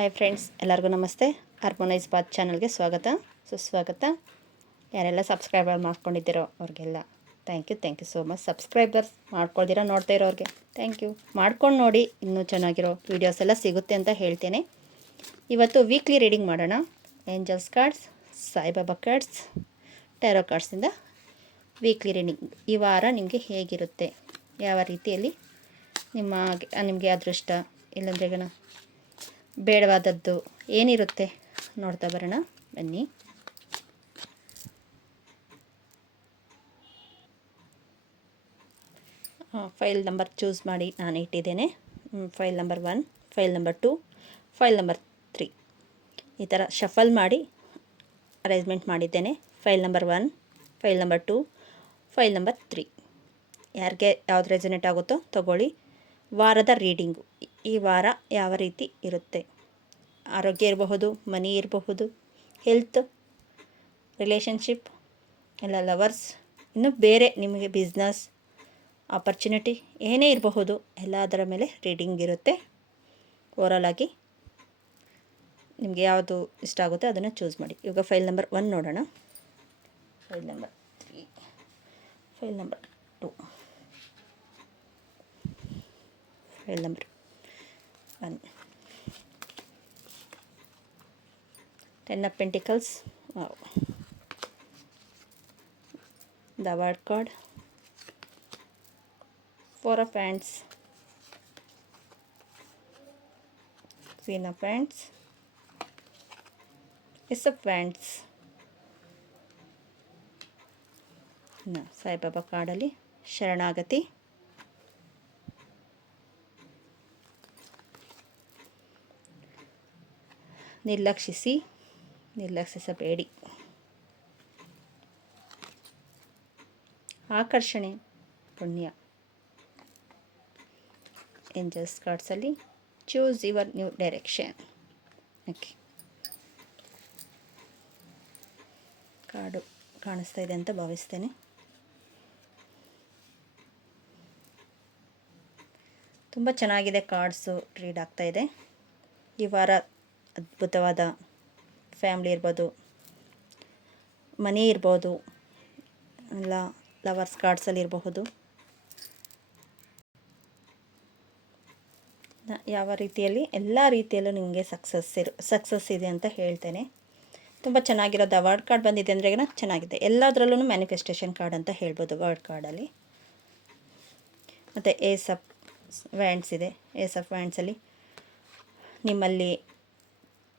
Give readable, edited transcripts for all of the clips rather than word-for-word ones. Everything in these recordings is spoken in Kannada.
ಹಾಯ್ ಫ್ರೆಂಡ್ಸ್, ಎಲ್ಲರಿಗೂ ನಮಸ್ತೆ. ಹಾರ್ಮೋನೈಸ್ ಬಾತ್ ಚಾನಲ್ಗೆ ಸ್ವಾಗತ, ಸುಸ್ವಾಗತ. ಯಾರೆಲ್ಲ ಸಬ್ಸ್ಕ್ರೈಬರ್ ಮಾಡ್ಕೊಂಡಿದ್ದೀರೋ ಅವ್ರಿಗೆಲ್ಲ thank you so much. Subscribers ಮಾಡ್ಕೊಳ್ದಿರೋ ನೋಡ್ತಾ ಇರೋರಿಗೆ ಥ್ಯಾಂಕ್ ಯು. ಮಾಡ್ಕೊಂಡು ನೋಡಿ, ಇನ್ನೂ ಚೆನ್ನಾಗಿರೋ ವೀಡಿಯೋಸ್ ಎಲ್ಲ ಸಿಗುತ್ತೆ ಅಂತ ಹೇಳ್ತೇನೆ. ಇವತ್ತು ವೀಕ್ಲಿ ರೀಡಿಂಗ್ ಮಾಡೋಣ. Angels cards, Saibaba cards, tarot ಕಾರ್ಡ್ಸಿಂದ ವೀಕ್ಲಿ ರೀಡಿಂಗ್. ಈ ವಾರ ನಿಮಗೆ ಹೇಗಿರುತ್ತೆ, ಯಾವ ರೀತಿಯಲ್ಲಿ ನಿಮಗೆ ಅದೃಷ್ಟ ಇಲ್ಲಾಂದ್ರೆ ಬೇಡವಾದದ್ದು ಏನಿರುತ್ತೆ ನೋಡ್ತಾ ಬರೋಣ, ಬನ್ನಿ. ಫೈಲ್ ನಂಬರ್ ಚೂಸ್ ಮಾಡಿ ನಾನು ಇಟ್ಟಿದ್ದೇನೆ. File number 1, file number 2, file number 3 ಈ ಥರ ಶಫಲ್ ಮಾಡಿ ಅರೇಂಜ್ಮೆಂಟ್ ಮಾಡಿದ್ದೇನೆ. File number 1, file number 2, file number 3. ಯಾರಿಗೆ ಯಾವ್ದು ರೆಸನೇಟ್ ಆಗುತ್ತೋ ತಗೊಳ್ಳಿ. ವಾರದ ರೀಡಿಂಗು ಈ ವಾರ ಯಾವ ರೀತಿ ಇರುತ್ತೆ. ಆರೋಗ್ಯ ಇರಬಹುದು, ಮನಿ ಇರಬಹುದು, ಹೆಲ್ತ್, ರಿಲೇಷನ್ಶಿಪ್, ಎಲ್ಲ ಲವರ್ಸ್, ಇನ್ನು ಬೇರೆ ನಿಮಗೆ ಬಿಸ್ನೆಸ್ ಆಪರ್ಚುನಿಟಿ ಏನೇ ಇರಬಹುದು, ಎಲ್ಲದರ ಮೇಲೆ ರೀಡಿಂಗ್ ಇರುತ್ತೆ. ಓವರಾಲ್ ಆಗಿ ನಿಮಗೆ ಯಾವುದು ಇಷ್ಟ ಆಗುತ್ತೆ ಅದನ್ನು ಚೂಸ್ ಮಾಡಿ. ಇವಾಗ ಫೈಲ್ ನಂಬರ್ 1 ನೋಡೋಣ. File number 3, file number 2, file number 1. 10 of Pentacles. Wow. The Word card. 4 of Wands. Queen of Wands. Ace of Wands. Saibaba ಕಾರ್ಡಲ್ಲಿ ಶರಣಾಗತಿ. ನಿರ್ಲಕ್ಷಿಸಬೇಡಿ. ಆಕರ್ಷಣೆ, ಪುಣ್ಯ. ಏಂಜಲ್ಸ್ ಕಾರ್ಡ್ಸಲ್ಲಿ choose your new direction. Okay, card ಕಾಣಿಸ್ತಾ ಇದೆ ಅಂತ ಭಾವಿಸ್ತೇನೆ. ತುಂಬ ಚೆನ್ನಾಗಿದೆ, ಕಾರ್ಡ್ಸು ರೀಡ್ ಆಗ್ತಾ ಇದೆ. ಈ ವಾರ ಅದ್ಭುತವಾದ ಫ್ಯಾಮ್ಲಿ ಇರ್ಬೋದು, ಮನಿ ಇರ್ಬೋದು, ಇಲ್ಲ ಲವರ್ಸ್ ಕಾರ್ಡ್ಸಲ್ಲಿ ಇರಬಹುದು. ಯಾವ ರೀತಿಯಲ್ಲಿ, ಎಲ್ಲ ರೀತಿಯಲ್ಲೂ ನಿಮಗೆ ಸಕ್ಸಸ್ ಇದೆ ಅಂತ ಹೇಳ್ತೇನೆ. ತುಂಬ ಚೆನ್ನಾಗಿರೋದು. ವರ್ಡ್ ಕಾರ್ಡ್ ಬಂದಿದೆ ಅಂದರೆ ಚೆನ್ನಾಗಿದೆ. ಎಲ್ಲದರಲ್ಲೂ ಮ್ಯಾನಿಫೆಸ್ಟೇಷನ್ ಕಾರ್ಡ್ ಅಂತ ಹೇಳ್ಬೋದು ವರ್ಡ್ ಕಾರ್ಡಲ್ಲಿ. ಮತ್ತು ಏಸ್ ಆಫ್ ವ್ಯಾಂಡ್ಸ್ ಇದೆ. ಏಸ್ ಆಫ್ ವ್ಯಾಂಡ್ಸಲ್ಲಿ ನಿಮ್ಮಲ್ಲಿ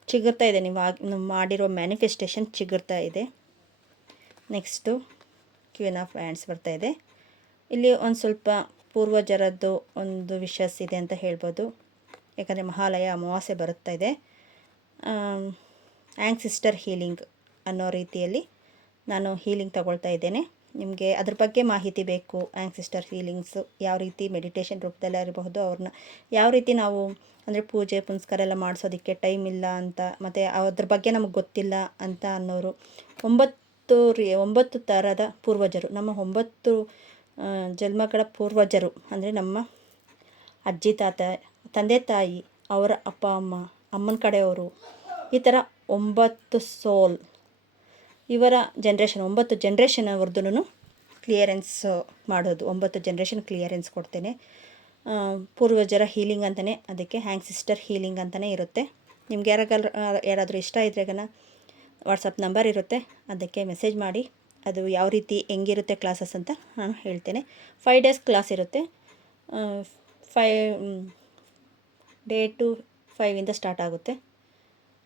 ಚಿಗುರ್ತಾ ಇದೆ, ನೀವು ಮಾಡಿರೋ ಮ್ಯಾನಿಫೆಸ್ಟೇಷನ್ ಚಿಗುರ್ತಾ ಇದೆ. ನೆಕ್ಸ್ಟು ಕ್ವೀನ್ ಆಫ್ ವ್ಯಾಂಡ್ಸ್ ಬರ್ತಾ ಇದೆ. ಇಲ್ಲಿ ಒಂದು ಸ್ವಲ್ಪ ಪೂರ್ವಜರದ್ದು ಒಂದು ವಿಷಸ್ ಇದೆ ಅಂತ ಹೇಳ್ಬೋದು. ಯಾಕಂದರೆ ಮಹಾಲಯ ಅಮಾವಾಸ್ಯೆ ಬರುತ್ತಾ ಇದೆ. ಆ್ಯಂಗ್ಸಿಸ್ಟರ್ ಹೀಲಿಂಗ್ ಅನ್ನೋ ರೀತಿಯಲ್ಲಿ ನಾನು ಹೀಲಿಂಗ್ ತಗೊಳ್ತಾ ಇದ್ದೇನೆ. ನಿಮಗೆ ಅದ್ರ ಬಗ್ಗೆ ಮಾಹಿತಿ ಬೇಕು, ಆ್ಯಂಗ್ಸಿಸ್ಟರ್ ಹೀಲಿಂಗ್ಸು ಯಾವ ರೀತಿ ಮೆಡಿಟೇಷನ್ ರೂಪದಲ್ಲಿ ಇರಬಹುದು, ಅವ್ರನ್ನ ಯಾವ ರೀತಿ ನಾವು ಅಂದರೆ ಪೂಜೆ ಪುನಸ್ಕಾರ ಎಲ್ಲ ಮಾಡಿಸೋದಕ್ಕೆ ಟೈಮ್ ಇಲ್ಲ ಅಂತ, ಮತ್ತು ಅದ್ರ ಬಗ್ಗೆ ನಮಗೆ ಗೊತ್ತಿಲ್ಲ ಅಂತ ಅನ್ನೋರು 9 ಥರದ ಪೂರ್ವಜರು, ನಮ್ಮ 9 ಜನ್ಮಗಳ ಪೂರ್ವಜರು ಅಂದರೆ ನಮ್ಮ ಅಜ್ಜಿ ತಾತ, ತಂದೆ ತಾಯಿ, ಅವರ ಅಪ್ಪ ಅಮ್ಮ, ಅಮ್ಮನ ಕಡೆಯವರು, ಈ ಥರ 9 ಸೋಲ್, ಇವರ ಜನ್ರೇಷನ್ 9 ಜನ್ರೇಷನ್ ಅವ್ರದ್ದು ಕ್ಲಿಯರೆನ್ಸ್ ಮಾಡೋದು. 9 ಜನ್ರೇಷನ್ ಕ್ಲಿಯರೆನ್ಸ್ ಕೊಡ್ತೇನೆ. ಪೂರ್ವಜರ ಹೀಲಿಂಗ್ ಅಂತಲೇ, ಅದಕ್ಕೆ ಆ್ಯಂಗ್ಸಿಸ್ಟರ್ ಹೀಲಿಂಗ್ ಅಂತಲೇ ಇರುತ್ತೆ. ನಿಮ್ಗೆ ಯಾರಾದರೂ ಇಷ್ಟ ಇದ್ರೆಗನ ವಾಟ್ಸಪ್ ನಂಬರ್ ಇರುತ್ತೆ, ಅದಕ್ಕೆ ಮೆಸೇಜ್ ಮಾಡಿ. ಅದು ಯಾವ ರೀತಿ ಹೆಂಗಿರುತ್ತೆ ಕ್ಲಾಸಸ್ ಅಂತ ನಾನು ಹೇಳ್ತೇನೆ. 5 ಡೇಸ್ ಕ್ಲಾಸ್ ಇರುತ್ತೆ. 5 ಸ್ಟಾರ್ಟ್ ಆಗುತ್ತೆ.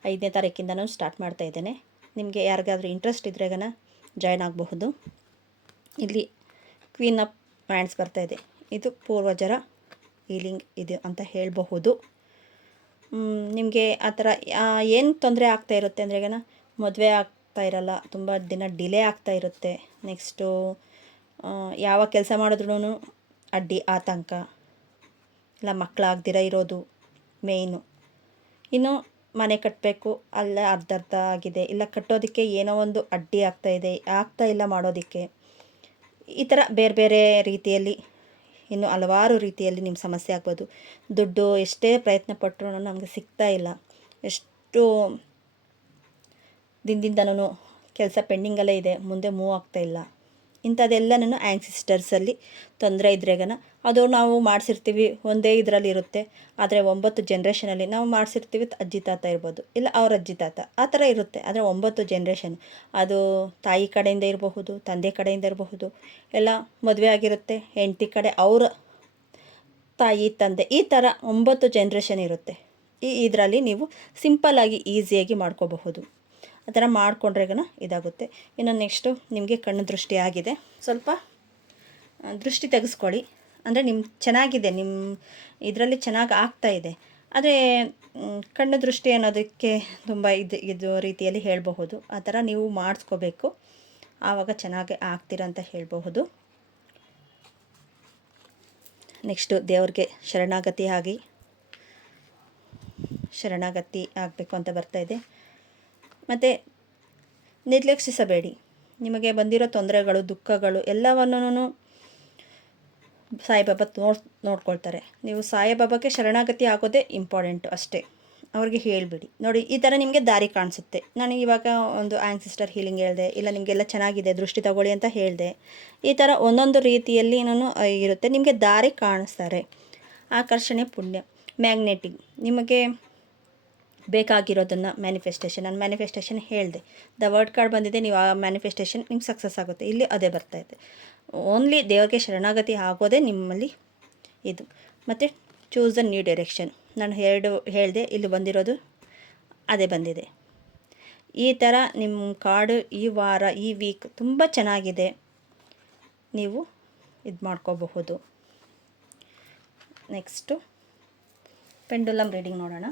5ನೇ ತಾರೀಕಿಂದ ನಾನು ಸ್ಟಾರ್ಟ್ ಮಾಡ್ತಾ ಇದ್ದೇನೆ. ನಿಮಗೆ ಯಾರಿಗಾದ್ರೂ ಇಂಟ್ರೆಸ್ಟ್ ಇದ್ರೆಗನ ಜಾಯ್ನ್ ಆಗಬಹುದು. ಇಲ್ಲಿ ಕ್ವೀನ್ ಆಫ್ ವ್ಯಾಂಡ್ಸ್ ಬರ್ತಾಯಿದೆ. ಇದು ಪೂರ್ವಜರ ಹೀಲಿಂಗ್ ಇದು ಅಂತ ಹೇಳಬಹುದು. ನಿಮಗೆ ಆ ಥರ ಏನು ತೊಂದರೆ ಆಗ್ತಾ ಇರುತ್ತೆ ಅಂದ್ರೆಗನ ಮದುವೆ ಆಗ್ತಾ ಇರಲ್ಲ, ತುಂಬ ದಿನ ಡಿಲೇ ಆಗ್ತಾ ಇರುತ್ತೆ. ನೆಕ್ಸ್ಟು ಯಾವ ಕೆಲಸ ಮಾಡಿದ್ರೂ ಅಡ್ಡಿ ಆತಂಕ, ಇಲ್ಲ ಮಕ್ಕಳಾಗ್ದಿರ ಇರೋದು ಮೇಯ್ನು. ಇನ್ನು ಮನೆ ಕಟ್ಟಬೇಕು, ಅಲ್ಲೇ ಅರ್ಧ ಆಗಿದೆ, ಇಲ್ಲ ಕಟ್ಟೋದಕ್ಕೆ ಏನೋ ಒಂದು ಅಡ್ಡಿ ಆಗ್ತಾ ಇಲ್ಲ ಮಾಡೋದಕ್ಕೆ. ಈ ಥರ ಬೇರೆ ಬೇರೆ ರೀತಿಯಲ್ಲಿ ಇನ್ನು ಹಲವಾರು ರೀತಿಯಲ್ಲಿ ನಿಮ್ಮ ಸಮಸ್ಯೆ ಆಗ್ಬೋದು. ದುಡ್ಡು ಎಷ್ಟೇ ಪ್ರಯತ್ನ ಪಟ್ಟರೂ ನಮಗೆ ಸಿಗ್ತಾ ಇಲ್ಲ. ಎಷ್ಟು ದಿನದಿಂದನೂ ಕೆಲಸ ಪೆಂಡಿಂಗಲ್ಲೇ ಇದೆ, ಮುಂದೆ ಮೂವ್ ಆಗ್ತಾಯಿಲ್ಲ. ಇಂಥದ್ದೆಲ್ಲನೂ ಆ್ಯಂಗ್ಸಿಸ್ಟರ್ಸಲ್ಲಿ ತೊಂದರೆ ಇದ್ರೆಗನ ಅದು ನಾವು ಮಾಡಿಸಿರ್ತೀವಿ ಒಂದೇ ಇದರಲ್ಲಿ ಇರುತ್ತೆ. ಆದರೆ 9 ಜನ್ರೇಷನಲ್ಲಿ ನಾವು ಮಾಡಿಸಿರ್ತೀವಿ, ಅಜ್ಜಿ ತಾತ ಇರ್ಬೋದು, ಇಲ್ಲ ಅವ್ರ ಅಜ್ಜಿ ತಾತ ಆ ಥರ ಇರುತ್ತೆ. ಆದರೆ 9 ಜನ್ರೇಷನ್, ಅದು ತಾಯಿ ಕಡೆಯಿಂದ ಇರಬಹುದು, ತಂದೆ ಕಡೆಯಿಂದ ಇರಬಹುದು, ಎಲ್ಲ ಮದುವೆ ಆಗಿರುತ್ತೆ, ಹೆಂಡತಿ ಕಡೆ ಅವರ ತಾಯಿ ತಂದೆ, ಈ ಥರ 9 ಜನ್ರೇಷನ್ ಇರುತ್ತೆ. ಇದರಲ್ಲಿ ನೀವು ಸಿಂಪಲ್ಲಾಗಿ ಈಸಿಯಾಗಿ ಮಾಡ್ಕೋಬಹುದು. ಆ ಥರ ಮಾಡಿಕೊಂಡ್ರೆಗನ ಇದಾಗುತ್ತೆ. ಇನ್ನು ನೆಕ್ಸ್ಟು ನಿಮಗೆ ಕಣ್ಣು ದೃಷ್ಟಿ ಆಗಿದೆ, ಸ್ವಲ್ಪ ದೃಷ್ಟಿ ತೆಗೆಸ್ಕೊಳ್ಳಿ. ಅಂದರೆ ನಿಮ್ಮ ಚೆನ್ನಾಗಿದೆ, ನಿಮ್ಮ ಇದರಲ್ಲಿ ಚೆನ್ನಾಗಿ ಆಗ್ತಾಯಿದೆ. ಆದರೆ ಕಣ್ಣು ದೃಷ್ಟಿ ಅನ್ನೋದಕ್ಕೆ ತುಂಬ ಇದು ರೀತಿಯಲ್ಲಿ ಹೇಳಬಹುದು. ಆ ಥರ ನೀವು ಮಾಡಿಸ್ಕೋಬೇಕು, ಆವಾಗ ಚೆನ್ನಾಗಿ ಆಗ್ತೀರ ಅಂತ ಹೇಳಬಹುದು. ನೆಕ್ಸ್ಟು ದೇವ್ರಿಗೆ ಶರಣಾಗತಿ ಆಗಬೇಕು ಅಂತ ಬರ್ತಾಯಿದೆ. ಮತ್ತು ನಿರ್ಲಕ್ಷಿಸಬೇಡಿ. ನಿಮಗೆ ಬಂದಿರೋ ತೊಂದರೆಗಳು, ದುಃಖಗಳು ಎಲ್ಲವನ್ನೂ ಸಾಯಿಬಾಬಾ ನೋಡ್ಕೊಳ್ತಾರೆ. ನೀವು ಸಾಯಿಬಾಬಾಗೆ ಶರಣಾಗತಿ ಆಗೋದೇ ಇಂಪಾರ್ಟೆಂಟು ಅಷ್ಟೇ. ಅವ್ರಿಗೆ ಹೇಳಿಬಿಡಿ, ನೋಡಿ ಈ ಥರ ನಿಮಗೆ ದಾರಿ ಕಾಣಿಸುತ್ತೆ. ನಾನು ಇವಾಗ ಒಂದು ಆ್ಯಂಗ್ಸಿಸ್ಟರ್ ಹೀಲಿಂಗ್ ಹೇಳಿದೆ, ಇಲ್ಲ ನಿಮಗೆಲ್ಲ ಚೆನ್ನಾಗಿದೆ ದೃಷ್ಟಿ ತಗೊಳ್ಳಿ ಅಂತ ಹೇಳಿದೆ. ಈ ಥರ ಒಂದೊಂದು ರೀತಿಯಲ್ಲಿ ನಾನು ಇರುತ್ತೆ, ನಿಮಗೆ ದಾರಿ ಕಾಣಿಸ್ತಾರೆ. ಆಕರ್ಷಣೆ, ಪುಣ್ಯ, ಮ್ಯಾಗ್ನೆಟಿಕ್, ನಿಮಗೆ ಬೇಕಾಗಿರೋದನ್ನು ನಾನು ಮ್ಯಾನಿಫೆಸ್ಟೇಷನ್ ಹೇಳಿದೆ. ದ ವರ್ಡ್ ಕಾರ್ಡ್ ಬಂದಿದೆ, ನೀವು ಆ ಮ್ಯಾನಿಫೆಸ್ಟೇಷನ್ ನಿಮ್ಗೆ ಸಕ್ಸಸ್ ಆಗುತ್ತೆ. ಇಲ್ಲಿ ಅದೇ ಬರ್ತಾಯಿದೆ. ಓನ್ಲಿ ದೇವರಿಗೆ ಶರಣಾಗತಿ ಆಗೋದೇ ನಿಮ್ಮಲ್ಲಿ ಇದು. ಮತ್ತು ಚೂಸ್ ದ ನ್ಯೂ ಡೈರೆಕ್ಷನ್, ನಾನು ಹೇಳಿದೆ, ಇಲ್ಲಿ ಬಂದಿರೋದು ಅದೇ ಬಂದಿದೆ. ಈ ಥರ ನಿಮ್ಮ ಕಾರ್ಡು ಈ ವಾರ, ಈ ವೀಕ್ ತುಂಬ ಚೆನ್ನಾಗಿದೆ, ನೀವು ಇದು ಮಾಡ್ಕೋಬಹುದು. ನೆಕ್ಸ್ಟು ಪೆಂಡುಲಮ್ ರೀಡಿಂಗ್ ನೋಡೋಣ.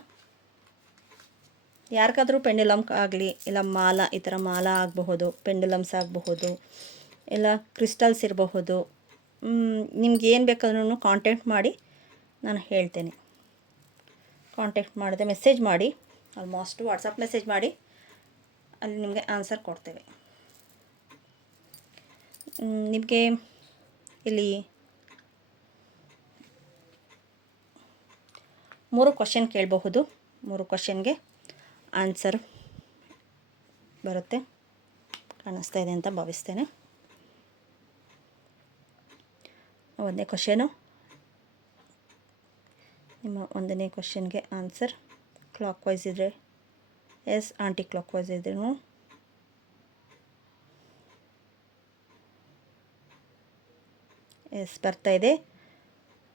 ಯಾರಿಗಾದರೂ ಪೆಂಡುಲಮ್ ಆಗಲಿ, ಇಲ್ಲ ಮಾಲಾ, ಈ ಥರ ಮಾಲಾ ಆಗಬಹುದು, ಪೆಂಡುಲಮ್ಸ್ ಆಗಬಹುದು, ಇಲ್ಲ ಕ್ರಿಸ್ಟಲ್ಸ್ ಇರಬಹುದು. ನಿಮ್ಗೆ ಏನು ಬೇಕಾದ್ರೂ ಕಾಂಟ್ಯಾಕ್ಟ್ ಮಾಡಿ, ನಾನು ಹೇಳ್ತೇನೆ. ಕಾಂಟ್ಯಾಕ್ಟ್ ಮಾಡಿದೆ ಮೆಸೇಜ್ ಮಾಡಿ, ಆಲ್ಮೋಸ್ಟ್ ವಾಟ್ಸಪ್ ಮೆಸೇಜ್ ಮಾಡಿ, ಅಲ್ಲಿ ನಿಮಗೆ ಆನ್ಸರ್ ಕೊಡ್ತೇವೆ. ನಿಮಗೆ ಇಲ್ಲಿ 3 ಕ್ವಶನ್ ಕೇಳಬಹುದು. 3 ಕ್ವಶನ್ಗೆ ಆನ್ಸರ್ ಬರುತ್ತೆ, ಕಾಣಿಸ್ತಾ ಇದೆ ಅಂತ ಭಾವಿಸ್ತೇನೆ. 1ನೇ ಕ್ವಶನು, ನಿಮ್ಮ 1ನೇ ಕ್ವಶನ್ಗೆ ಆನ್ಸರ್ ಕ್ಲಾಕ್ ವೈಸ್ ಇದ್ದರೆ ಎಸ್, ಆಂಟಿ ಕ್ಲಾಕ್ ವೈಸ್ ಇದ್ದರೆ ನೋ. ಎಸ್ ಬರ್ತಾಯಿದೆ.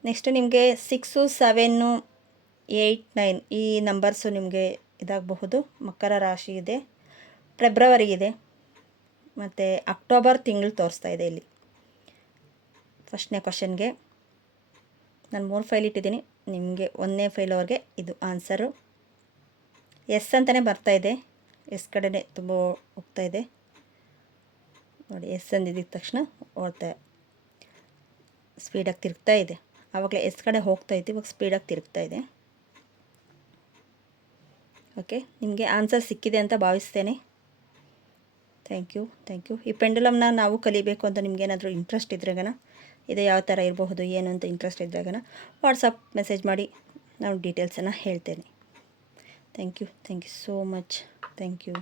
ನೆಕ್ಸ್ಟು ನಿಮಗೆ 6, 7, 8, 9 ಈ ನಂಬರ್ಸು ನಿಮಗೆ ಇದಾಗಬಹುದು. ಮಕರ ರಾಶಿ ಇದೆ, ಫೆಬ್ರವರಿ ಇದೆ, ಮತ್ತು ಅಕ್ಟೋಬರ್ ತಿಂಗಳು ತೋರಿಸ್ತಾ ಇದೆ. ಇಲ್ಲಿ 1ನೇ ಕ್ವಶನ್ಗೆ ನಾನು 3 ಫೈಲ್ ಇಟ್ಟಿದ್ದೀನಿ, ನಿಮಗೆ 1ನೇ ಫೈಲವ್ರಿಗೆ ಇದು ಆನ್ಸರು ಎಸ್ ಅಂತಲೇ ಬರ್ತಾಯಿದೆ. ಎಸ್ ಕಡೆನೇ ತುಂಬ ಹೋಗ್ತಾಯಿದೆ ನೋಡಿ. ಎಸ್ ಅಂದಿದ್ದ ತಕ್ಷಣ ಸ್ಪೀಡಾಗಿ ತಿರುಗ್ತಾ ಇದೆ. ಆವಾಗಲೇ ಎಸ್ ಕಡೆ ಹೋಗ್ತಾಯಿತ್ತು, ಇವಾಗ ಸ್ಪೀಡಾಗಿ ತಿರುಗ್ತಾ ಇದೆ. ಓಕೆ, ನಿಮಗೆ ಆನ್ಸರ್ ಸಿಕ್ಕಿದೆ ಅಂತ ಭಾವಿಸ್ತೇನೆ. Thank you. ಈ ಪೆಂಡುಲಮ್ನ ನಾವು ಕಲಿಬೇಕು ಅಂತ ನಿಮಗೇನಾದರೂ ಇಂಟ್ರೆಸ್ಟ್ ಇದ್ರೆಗನ, ಇದು ಯಾವ ಥರ ಇರಬಹುದು ಏನು ಅಂತ ಇಂಟ್ರೆಸ್ಟ್ ಇದ್ರಾಗನ ವಾಟ್ಸಪ್ ಮೆಸೇಜ್ ಮಾಡಿ, ನಾವು ಡೀಟೇಲ್ಸನ್ನು ಹೇಳ್ತೇನೆ. Thank you so much. Thank you.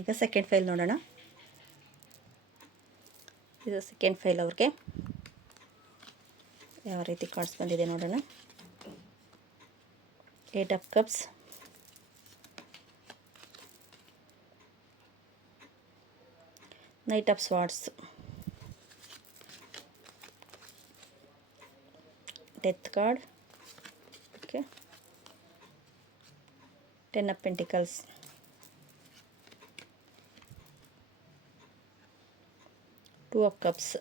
ಈಗ ಸೆಕೆಂಡ್ ಫೈಲ್ ನೋಡೋಣ. ಇದು ಸೆಕೆಂಡ್ ಫೈಲ್ ಅವ್ರಿಗೆ ಯಾವ ರೀತಿ ಕಾರ್ಡ್ಸ್ ಬಂದಿದೆ ನೋಡೋಣ. 8 of cups, knight of swords, death card, okay, 10 of pentacles, two of cups,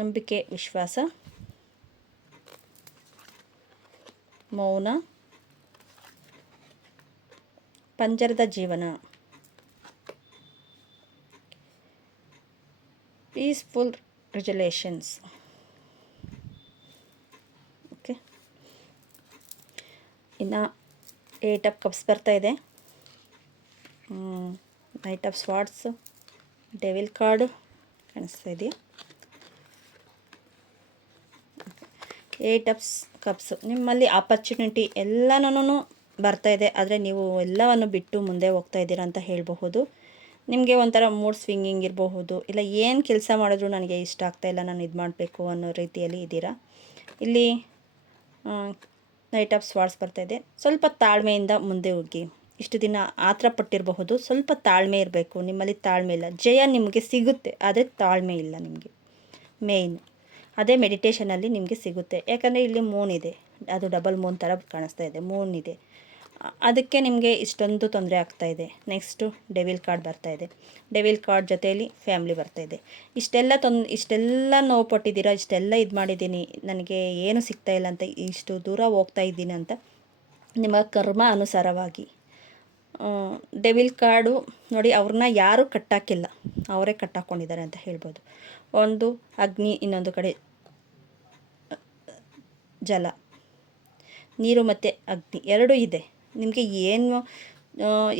ನಂಬಿಕೆ, ವಿಶ್ವಾಸ, ಮೌನ, ಪಂಜರದ ಜೀವನ, ಪೀಸ್ಫುಲ್ ರೆಜುಲೇಷನ್ಸ್. ಓಕೆ, ಇನ್ನು 8 ಆಫ್ ಕಪ್ಸ್ ಬರ್ತಾ ಇದೆ, ನೈಟ್ ಆಫ್ ಸ್ವಾರ್ಡ್ಸ್, ಡೆವಿಲ್ ಕಾರ್ಡು ಕಾಣಿಸ್ತಾ ಇದೆಯಾ. ಏಟ್ ಆಫ್ ಕಪ್ಸು, ನಿಮ್ಮಲ್ಲಿ ಆಪರ್ಚುನಿಟಿ ಎಲ್ಲನೂ ಬರ್ತಾಯಿದೆ, ಆದರೆ ನೀವು ಎಲ್ಲವನ್ನು ಬಿಟ್ಟು ಮುಂದೆ ಹೋಗ್ತಾ ಇದ್ದೀರಾ ಅಂತ ಹೇಳಬಹುದು. ನಿಮಗೆ ಒಂಥರ ಮೂಡ್ ಸ್ವಿಂಗಿಂಗ್ ಇರಬಹುದು, ಇಲ್ಲ ಏನು ಕೆಲಸ ಮಾಡಿದ್ರು ನನಗೆ ಇಷ್ಟ ಆಗ್ತಾಯಿಲ್ಲ, ನಾನು ಇದು ಮಾಡಬೇಕು ಅನ್ನೋ ರೀತಿಯಲ್ಲಿ ಇದ್ದೀರಾ. ಇಲ್ಲಿ ನೈಟ್ ಆಫ್ ಸ್ವಾರ್ಡ್ಸ್ ಬರ್ತಾಯಿದೆ. ಸ್ವಲ್ಪ ತಾಳ್ಮೆಯಿಂದ ಮುಂದೆ ಹೋಗಿ. ಇಷ್ಟು ದಿನ ಆತರ ಪಟ್ಟಿರಬಹುದು, ಸ್ವಲ್ಪ ತಾಳ್ಮೆ ಇರಬೇಕು. ನಿಮ್ಮಲ್ಲಿ ತಾಳ್ಮೆ ಇಲ್ಲ. ಜಯ ನಿಮಗೆ ಸಿಗುತ್ತೆ, ಆದರೆ ತಾಳ್ಮೆ ಇಲ್ಲ ನಿಮಗೆ. ಮೇಯ್ನ್ ಅದೇ ಮೆಡಿಟೇಷನಲ್ಲಿ ನಿಮಗೆ ಸಿಗುತ್ತೆ. ಯಾಕಂದರೆ ಇಲ್ಲಿ ಮೂನ್ ಇದೆ, ಅದು ಡಬಲ್ ಮೂನ್ ಥರ ಕಾಣಿಸ್ತಾ ಇದೆ, ಮೂನ್ ಇದೆ, ಅದಕ್ಕೆ ನಿಮಗೆ ಇಷ್ಟೊಂದು ತೊಂದರೆ ಆಗ್ತಾಯಿದೆ. ನೆಕ್ಸ್ಟು ಡೆವಿಲ್ ಕಾರ್ಡ್ ಬರ್ತಾಯಿದೆ. ಡೆವಿಲ್ ಕಾರ್ಡ್ ಜೊತೆಯಲ್ಲಿ ಫ್ಯಾಮ್ಲಿ ಬರ್ತಾಯಿದೆ. ಇಷ್ಟೆಲ್ಲ ನೋವು ಪಟ್ಟಿದ್ದೀರಾ, ಇಷ್ಟೆಲ್ಲ ಇದು ಮಾಡಿದ್ದೀನಿ, ನನಗೆ ಏನು ಸಿಗ್ತಾಯಿಲ್ಲ ಅಂತ, ಇಷ್ಟು ದೂರ ಹೋಗ್ತಾ ಇದ್ದೀನಿ ಅಂತ ನಿಮ್ಮ ಕರ್ಮ ಅನುಸಾರವಾಗಿ. ಡೆವಿಲ್ ಕಾರ್ಡು ನೋಡಿ, ಅವ್ರನ್ನ ಯಾರೂ ಕಟ್ಟಾಕಿಲ್ಲ, ಅವರೇ ಕಟ್ಟಾಕೊಂಡಿದ್ದಾರೆ ಅಂತ ಹೇಳ್ಬೋದು. ಒಂದು ಅಗ್ನಿ, ಇನ್ನೊಂದು ಕಡೆ ಜಲ, ನೀರು ಮತ್ತು ಅಗ್ನಿ ಎರಡೂ ಇದೆ. ನಿಮಗೆ ಏನು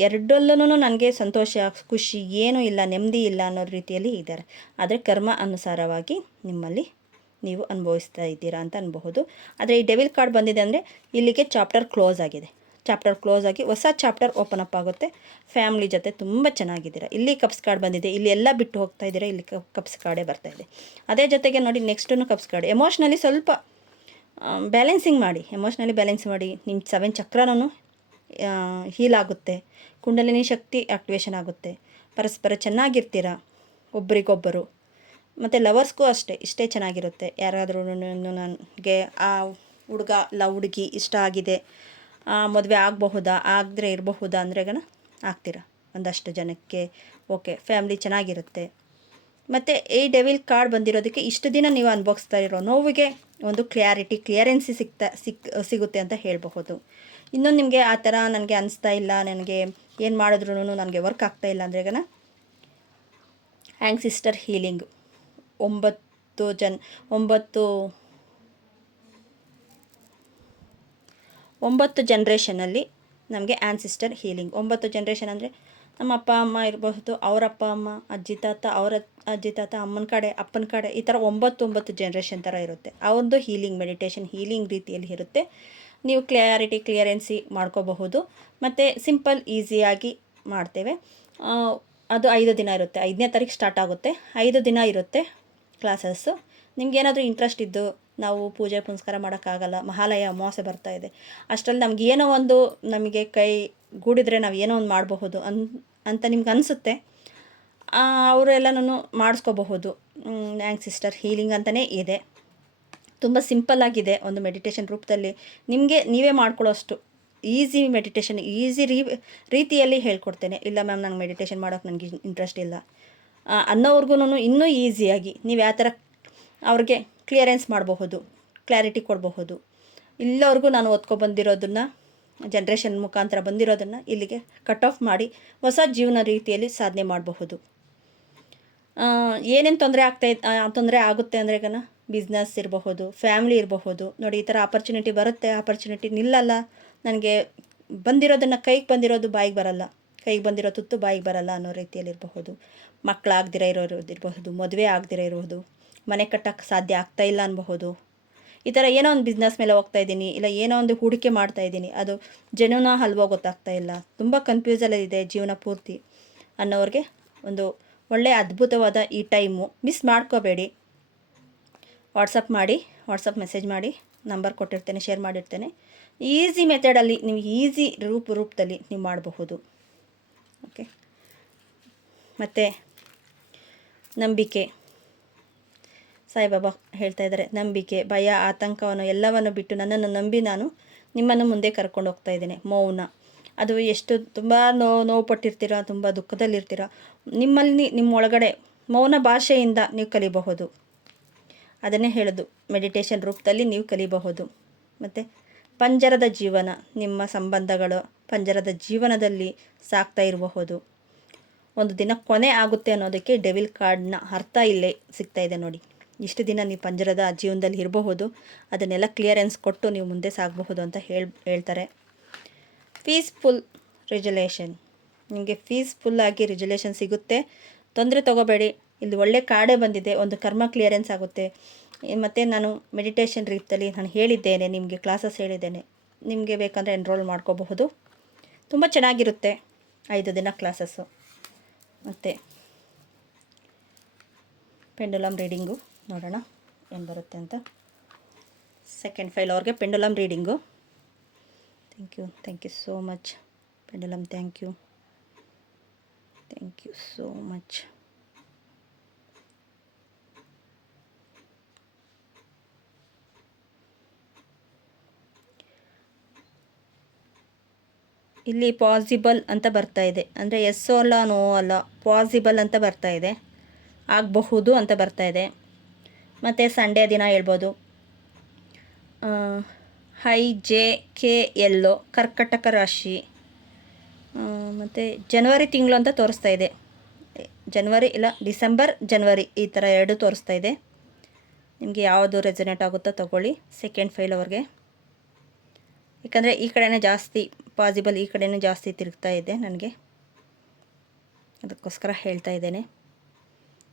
ಎರಡಲ್ಲೂ ನನಗೆ ಸಂತೋಷ, ಖುಷಿ ಏನೂ ಇಲ್ಲ, ನೆಮ್ಮದಿ ಇಲ್ಲ ಅನ್ನೋ ರೀತಿಯಲ್ಲಿ ಇದ್ದಾರೆ. ಆದರೆ ಕರ್ಮ ಅನುಸಾರವಾಗಿ ನಿಮ್ಮಲ್ಲಿ ನೀವು ಅನುಭವಿಸ್ತಾ ಇದ್ದೀರಾ ಅಂತ ಅನ್ಬಹುದು. ಆದರೆ ಈ ಡೆವಿಲ್ ಕಾರ್ಡ್ ಬಂದಿದೆ ಅಂದರೆ ಇಲ್ಲಿಗೆ ಚಾಪ್ಟರ್ ಕ್ಲೋಸ್ ಆಗಿದೆ. ಚಾಪ್ಟರ್ ಕ್ಲೋಸ್ ಆಗಿ ಹೊಸ ಚಾಪ್ಟರ್ ಓಪನ್ ಅಪ್ ಆಗುತ್ತೆ. ಫ್ಯಾಮ್ಲಿ ಜೊತೆ ತುಂಬ ಚೆನ್ನಾಗಿದ್ದೀರಾ. ಇಲ್ಲಿ ಕಪ್ಸ್ ಕಾರ್ಡ್ ಬಂದಿದೆ, ಇಲ್ಲಿ ಎಲ್ಲ ಬಿಟ್ಟು ಹೋಗ್ತಾ ಇದ್ದೀರಾ, ಇಲ್ಲಿ ಕಪ್ಸ್ ಕಾರ್ಡೇ ಬರ್ತಾಯಿದೆ. ಅದೇ ಜೊತೆಗೆ ನೋಡಿ, ನೆಕ್ಸ್ಟೂ ಕಪ್ಸ್ ಕಾರ್ಡ್. ಎಮೋಷ್ನಲಿ ಸ್ವಲ್ಪ ಬ್ಯಾಲೆನ್ಸಿಂಗ್ ಮಾಡಿ, ಎಮೋಷ್ನಲಿ ಬ್ಯಾಲೆನ್ಸ್ ಮಾಡಿ. ನಿಮ್ಮ 7 ಚಕ್ರನೂ ಹೀಲ್ ಆಗುತ್ತೆ, ಕುಂಡಲಿನಿ ಶಕ್ತಿ ಆ್ಯಕ್ಟಿವೇಶನ್ ಆಗುತ್ತೆ, ಪರಸ್ಪರ ಚೆನ್ನಾಗಿರ್ತೀರ ಒಬ್ರಿಗೊಬ್ಬರು. ಮತ್ತು ಲವರ್ಸ್ಗೂ ಅಷ್ಟೇ, ಇಷ್ಟೇ ಚೆನ್ನಾಗಿರುತ್ತೆ. ಯಾರಾದರೂ ನನಗೆ ಆ ಹುಡುಗ ಇಲ್ಲ ಹುಡುಗಿ ಇಷ್ಟ ಆಗಿದೆ, ಮದುವೆ ಆಗಬಹುದಾ, ಆಗದ್ರೆ ಇರಬಹುದಾ ಅಂದ್ರೆಗನ ಆಗ್ತೀರ ಒಂದಷ್ಟು ಜನಕ್ಕೆ. ಓಕೆ, ಫ್ಯಾಮ್ಲಿ ಚೆನ್ನಾಗಿರುತ್ತೆ. ಮತ್ತು ಈ ಡೆವಿಲ್ ಕಾರ್ಡ್ ಬಂದಿರೋದಕ್ಕೆ ಇಷ್ಟು ದಿನ ನೀವು ಅನುಭವಿಸ್ತಾ ಇರೋ ನೋವಿಗೆ ಒಂದು ಕ್ಲಿಯರೆನ್ಸಿ ಸಿಗುತ್ತೆ ಅಂತ ಹೇಳಬಹುದು. ಇನ್ನೊಂದು ನಿಮಗೆ ಆ ಥರ ನನಗೆ ಅನಿಸ್ತಾ ಇಲ್ಲ, ನನಗೆ ಏನು ಮಾಡಿದ್ರೂ ನನಗೆ ವರ್ಕ್ ಆಗ್ತಾ ಇಲ್ಲ ಅಂದ್ರೆಗನ ಆ್ಯಂಗ್ಸಿಸ್ಟರ್ ಹೀಲಿಂಗ್ 9 ಜನ್ರೇಷನಲ್ಲಿ ನಮಗೆ ಆ್ಯನ್ಸಿಸ್ಟರ್ ಹೀಲಿಂಗ್. 9 ಜನ್ರೇಷನ್ ಅಂದರೆ ನಮ್ಮ ಅಪ್ಪ ಅಮ್ಮ ಇರಬಹುದು, ಅವರ ಅಪ್ಪ ಅಮ್ಮ, ಅಜ್ಜಿ ತಾತ, ಅವರ ಅಜ್ಜಿ ತಾತ, ಅಮ್ಮನ ಕಡೆ, ಅಪ್ಪನ ಕಡೆ, ಈ ಥರ 9 ಜನ್ರೇಷನ್ ಥರ ಇರುತ್ತೆ. ಅವ್ರದ್ದು ಹೀಲಿಂಗ್, ಮೆಡಿಟೇಷನ್ ಹೀಲಿಂಗ್ ರೀತಿಯಲ್ಲಿ ಇರುತ್ತೆ. ನೀವು ಕ್ಲಿಯರೆನ್ಸಿ ಮಾಡ್ಕೋಬಹುದು. ಮತ್ತು ಸಿಂಪಲ್ ಈಸಿಯಾಗಿ ಮಾಡ್ತೇವೆ. ಅದು 5 ದಿನ ಇರುತ್ತೆ. 5ನೇ ತಾರೀಕು ಸ್ಟಾರ್ಟ್ ಆಗುತ್ತೆ, 5 ದಿನ ಇರುತ್ತೆ ಕ್ಲಾಸಸ್ಸು. ನಿಮ್ಗೇನಾದರೂ ಇಂಟ್ರೆಸ್ಟ್ ಇದ್ದು, ನಾವು ಪೂಜೆ ಪುನಸ್ಕಾರ ಮಾಡೋಕ್ಕಾಗಲ್ಲ, ಮಹಾಲಯ ಅಮಾವಾಸ್ಯೆ ಬರ್ತಾ ಇದೆ, ಅಷ್ಟರಲ್ಲಿ ನಮ್ಗೆ ಏನೋ ಒಂದು ನಮಗೆ ಕೈ ಗೂಡಿದ್ರೆ ನಾವು ಏನೋ ಒಂದು ಮಾಡಬಹುದು ಅಂತ ನಿಮ್ಗೆ ಅನಿಸುತ್ತೆ, ಅವರೆಲ್ಲನೂ ಮಾಡಿಸ್ಕೋಬಹುದು. ಆ್ಯಂಗ್ಸಿಸ್ಟರ್ ಹೀಲಿಂಗ್ ಅಂತಲೇ ಇದೆ. ತುಂಬ ಸಿಂಪಲ್ಲಾಗಿದೆ, ಒಂದು ಮೆಡಿಟೇಷನ್ ರೂಪದಲ್ಲಿ ನಿಮಗೆ ನೀವೇ ಮಾಡ್ಕೊಳ್ಳೋಷ್ಟು ಈಸಿ ಮೆಡಿಟೇಷನ್, ಈಸಿ ರೀತಿಯಲ್ಲಿ ಹೇಳ್ಕೊಡ್ತೇನೆ. ಇಲ್ಲ ಮ್ಯಾಮ್, ನಂಗೆ ಮೆಡಿಟೇಷನ್ ಮಾಡೋಕ್ಕೆ ನನಗೆ ಇಂಟ್ರೆಸ್ಟ್ ಇಲ್ಲ ಅನ್ನೋವ್ರಿಗೂ ಇನ್ನೂ ಈಸಿಯಾಗಿ ನೀವು ಯಾವ ಥರ ಅವ್ರಿಗೆ ಕ್ಲಿಯರೆನ್ಸ್ ಮಾಡಬಹುದು, ಕ್ಲಾರಿಟಿ ಕೊಡಬಹುದು. ಇಲ್ಲವ್ರಿಗೂ ನಾನು ಓದ್ಕೊಬಂದಿರೋದನ್ನು, ಜನ್ರೇಷನ್ ಮುಖಾಂತರ ಬಂದಿರೋದನ್ನು ಇಲ್ಲಿಗೆ ಕಟ್ ಆಫ್ ಮಾಡಿ ಹೊಸ ಜೀವನ ರೀತಿಯಲ್ಲಿ ಸಾಧನೆ ಮಾಡಬಹುದು. ಏನೇನು ತೊಂದರೆ ಆಗುತ್ತೆ ಅಂದರೆ ಈಗ ಬಿಸ್ನೆಸ್ ಇರಬಹುದು, ಫ್ಯಾಮ್ಲಿ ಇರಬಹುದು. ನೋಡಿ, ಈ ಥರ ಆಪರ್ಚುನಿಟಿ ಬರುತ್ತೆ, ಆಪರ್ಚುನಿಟಿ ನಿಲ್ಲಲ್ಲ. ನನಗೆ ಬಂದಿರೋದನ್ನು, ಕೈಗೆ ಬಂದಿರೋದು ಬಾಯಿಗೆ ಬರಲ್ಲ, ಕೈಗೆ ಬಂದಿರೋ ತುತ್ತು ಬಾಯಿಗೆ ಬರಲ್ಲ ಅನ್ನೋ ರೀತಿಯಲ್ಲಿರಬಹುದು. ಮಕ್ಕಳಾಗದಿರ ಇರೋದಿರಬಹುದು, ಮದುವೆ ಆಗದಿರ ಇರೋದು, ಮನೆ ಕಟ್ಟೋಕ್ಕೆ ಸಾಧ್ಯ ಆಗ್ತಾ ಇಲ್ಲ ಅನ್ಬಹುದು. ಈ ಥರ ಏನೋ ಒಂದು ಬಿಸ್ನೆಸ್ ಮೇಲೆ ಹೋಗ್ತಾ ಇದ್ದೀನಿ, ಇಲ್ಲ ಏನೋ ಒಂದು ಹೂಡಿಕೆ ಮಾಡ್ತಾ ಇದ್ದೀನಿ, ಅದು ಜನನ ಅಲ್ವೋ ಗೊತ್ತಾಗ್ತಾ ಇಲ್ಲ, ತುಂಬ ಕನ್ಫ್ಯೂಸಲ್ಲಿದೆ ಜೀವನ ಪೂರ್ತಿ ಅನ್ನೋರಿಗೆ ಒಂದು ಒಳ್ಳೆಯ ಅದ್ಭುತವಾದ ಈ ಟೈಮು. ಮಿಸ್ ಮಾಡ್ಕೋಬೇಡಿ. ವಾಟ್ಸಪ್ ಮೆಸೇಜ್ ಮಾಡಿ, ನಂಬರ್ ಕೊಟ್ಟಿರ್ತೇನೆ, ಶೇರ್ ಮಾಡಿರ್ತೇನೆ. ಈಸಿ ಮೆಥಡಲ್ಲಿ ನೀವು ಈಸಿ ರೂಪದಲ್ಲಿ ನೀವು ಮಾಡಬಹುದು. ಓಕೆ. ಮತ್ತು ನಂಬಿಕೆ, ಸಾಯಿಬಾಬಾ ಹೇಳ್ತಾ ಇದ್ದಾರೆ, ನಂಬಿಕೆ, ಭಯ, ಆತಂಕವನ್ನು ಎಲ್ಲವನ್ನು ಬಿಟ್ಟು ನನ್ನನ್ನು ನಂಬಿ ನಾನು ನಿಮ್ಮನ್ನು ಮುಂದೆ ಕರ್ಕೊಂಡು ಹೋಗ್ತಾ ಇದ್ದೇನೆ. ಮೌನ, ಅದು ಎಷ್ಟು ತುಂಬ ನೋವು ಪಟ್ಟಿರ್ತೀರ, ತುಂಬ ದುಃಖದಲ್ಲಿರ್ತೀರ, ನಿಮ್ಮಲ್ಲಿ ನಿಮ್ಮ ಒಳಗಡೆ ಮೌನ ಭಾಷೆಯಿಂದ ನೀವು ಕಲಿಬಹುದು. ಅದನ್ನೇ ಹೇಳೋದು, ಮೆಡಿಟೇಷನ್ ರೂಪದಲ್ಲಿ ನೀವು ಕಲಿಬಹುದು. ಮತ್ತು ಪಂಜರದ ಜೀವನ, ನಿಮ್ಮ ಸಂಬಂಧಗಳು ಪಂಜರದ ಜೀವನದಲ್ಲಿ ಸಾಕ್ತಾ ಇರಬಹುದು. ಒಂದು ದಿನ ಕೊನೆ ಆಗುತ್ತೆ ಅನ್ನೋದಕ್ಕೆ ಡೆವಿಲ್ ಕಾರ್ಡ್ನ ಅರ್ಥ ಇಲ್ಲೇ ಸಿಗ್ತಾ ಇದೆ ನೋಡಿ. ಇಷ್ಟು ದಿನ ನೀವು ಪಂಜರದ ಜೀವನದಲ್ಲಿ ಇರಬಹುದು, ಅದನ್ನೆಲ್ಲ ಕ್ಲಿಯರೆನ್ಸ್ ಕೊಟ್ಟು ನೀವು ಮುಂದೆ ಸಾಗಬಹುದು ಅಂತ ಹೇಳ್ತಾರೆ. ಪೀಸ್ಫುಲ್ ರಿಜುಲೇಷನ್, ನಿಮಗೆ ಪೀಸ್ಫುಲ್ಲಾಗಿ ರಿಜುಲೇಷನ್ ಸಿಗುತ್ತೆ. ತೊಂದರೆ ತೊಗೋಬೇಡಿ. ಇಲ್ಲಿ ಒಳ್ಳೆ ಕಾರ್ಡೇ ಬಂದಿದೆ. ಒಂದು ಕರ್ಮ ಕ್ಲಿಯರೆನ್ಸ್ ಆಗುತ್ತೆ, ಮತ್ತು ನಾನು ಮೆಡಿಟೇಷನ್ ರೀತಿಯಲ್ಲಿ ನಾನು ಹೇಳಿದ್ದೇನೆ, ನಿಮಗೆ ಕ್ಲಾಸಸ್ ಹೇಳಿದ್ದೇನೆ. ನಿಮಗೆ ಬೇಕಂದರೆ ಎನ್ರೋಲ್ ಮಾಡ್ಕೋಬಹುದು. ತುಂಬ ಚೆನ್ನಾಗಿರುತ್ತೆ 5 ದಿನ ಕ್ಲಾಸಸ್ಸು. ಮತ್ತು ಪೆಂಡುಲಮ್ ರೀಡಿಂಗು ನೋಡೋಣ ಏನು ಬರುತ್ತೆ ಅಂತ. ಸೆಕೆಂಡ್ ಫೈಲ್ ಅವ್ರಿಗೆ pendulum reading. Thank you so much pendulum, thank you so much. ಇಲ್ಲಿ ಪಾಸಿಬಲ್ ಅಂತ ಬರ್ತಾ ಇದೆ, ಅಂದರೆ ಎಸ್ ಅಲ್ಲ ನೋ ಅಲ್ಲ, ಪಾಸಿಬಲ್ ಅಂತ ಬರ್ತಾ ಇದೆ, ಆಗಬಹುದು ಅಂತ ಬರ್ತಾ ಇದೆ. ಮತ್ತು ಸಂಡೇ ದಿನ ಹೇಳ್ಬೋದು. HJKL ಕರ್ಕಟಕ ರಾಶಿ. ಮತ್ತು ಜನವರಿ ತಿಂಗಳು ಅಂತ ತೋರಿಸ್ತಾ ಇದೆ, ಜನವರಿ ಇಲ್ಲ ಡಿಸೆಂಬರ್ ಜನವರಿ ಈ ಥರ 2 ತೋರಿಸ್ತಾ ಇದೆ. ನಿಮಗೆ ಯಾವುದು ರೆಸೊನೇಟ್ ಆಗುತ್ತೋ ತಗೊಳ್ಳಿ. ಸೆಕೆಂಡ್ ಫೈಲ್ ಅವ್ರಿಗೆ, ಯಾಕಂದರೆ ಈ ಕಡೆನೇ ಜಾಸ್ತಿ ಪಾಸಿಬಲ್, ಈ ಕಡೆನೇ ಜಾಸ್ತಿ ತಿರುಗ್ತಾ ಇದೆ ನನಗೆ, ಅದಕ್ಕೋಸ್ಕರ ಹೇಳ್ತಾ ಇದ್ದೇನೆ.